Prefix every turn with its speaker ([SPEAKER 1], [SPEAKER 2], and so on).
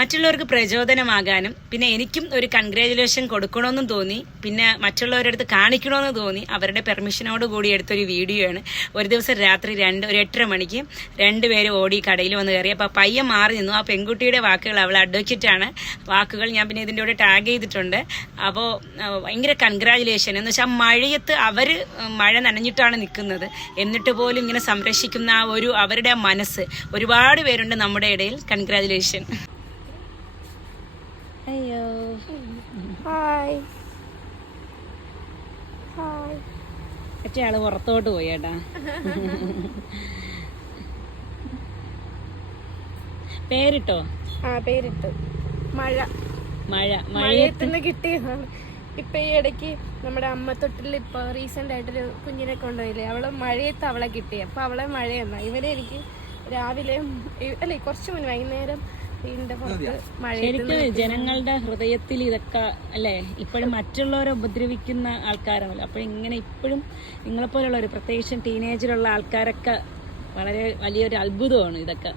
[SPEAKER 1] മറ്റുള്ളവർക്ക് പ്രചോദനമാകാനും പിന്നെ എനിക്കും ഒരു കൺഗ്രാജുലേഷൻ കൊടുക്കണമെന്നും തോന്നി പിന്നെ മറ്റുള്ളവരുടെ അടുത്ത് കാണിക്കണമെന്ന് തോന്നി അവരുടെ പെർമിഷനോട് കൂടി എടുത്തൊരു വീഡിയോ ആണ് ഒരു ദിവസം രാത്രി രണ്ട് ഒരു എട്ടര മണിക്ക് രണ്ടുപേരും ഓടി കടയിൽ വന്ന് കയറി. അപ്പോൾ പയ്യൻ മാറി നിന്നു. ആ പെൺകുട്ടിയുടെ വാക്കുകൾ അവൾ അഡ്വക്കേറ്റ് ആണ്. വാക്കുകൾ ഞാൻ പിന്നെ ഇതിന്റെ കൂടെ ടാഗ് ചെയ്തിട്ടുണ്ട്. അപ്പോൾ ഭയങ്കര കൺഗ്രാജുലേഷൻ എന്ന് വെച്ചാൽ മഴയത്ത് അവർ മഴ നനഞ്ഞിട്ടാണ് നിൽക്കുന്നത്. എന്നിട്ട് പോലും ഇങ്ങനെ സംരക്ഷിക്കുന്ന ആ ഒരു അവരുടെ മനസ്സ്. ഒരുപാട് പേരുണ്ട് നമ്മുടെ ഇടയിൽ. കൺഗ്രാജുലേഷൻ അയ്യോ
[SPEAKER 2] ഹായ് ഹായ്
[SPEAKER 1] Hi. ആൾ പുറത്തോട്ട് പോയി ഏട്ടാ പേരിട്ടോ?
[SPEAKER 2] ആ പേരിട്ടു. മഴ.
[SPEAKER 1] മഴ. മഴയത്ത്
[SPEAKER 2] മഴയത്തുനിന്ന് കിട്ടിയതാണ്. ഇപ്പൊ ഈ ഇടയ്ക്ക് നമ്മുടെ അമ്മ തൊട്ടിൽ ഇപ്പൊ റീസെന്റ് ആയിട്ടൊരു കുഞ്ഞിനെ കൊണ്ടുപോയില്ലേ? അവൾ മഴയത്ത് അവളെ കിട്ടി. അപ്പൊ അവളെ മഴയെന്ന. ഇവരെ എനിക്ക് രാവിലെ അല്ലെ കുറച്ച് മുന്നേ വൈകുന്നേരം
[SPEAKER 1] ശരിക്കും ജനങ്ങളുടെ ഹൃദയത്തിൽ ഇതൊക്കെ അല്ലെ? ഇപ്പോഴും മറ്റുള്ളവരെ ഉപദ്രവിക്കുന്ന ആൾക്കാരാണല്ലോ. അപ്പോൾ ഇങ്ങനെ ഇപ്പോഴും നിങ്ങളെപ്പോലുള്ള ഒരു പ്രത്യേകിച്ചും ടീനേജിലുള്ള ആൾക്കാരൊക്കെ വളരെ വലിയൊരു അത്ഭുതമാണ് ഇതൊക്കെ.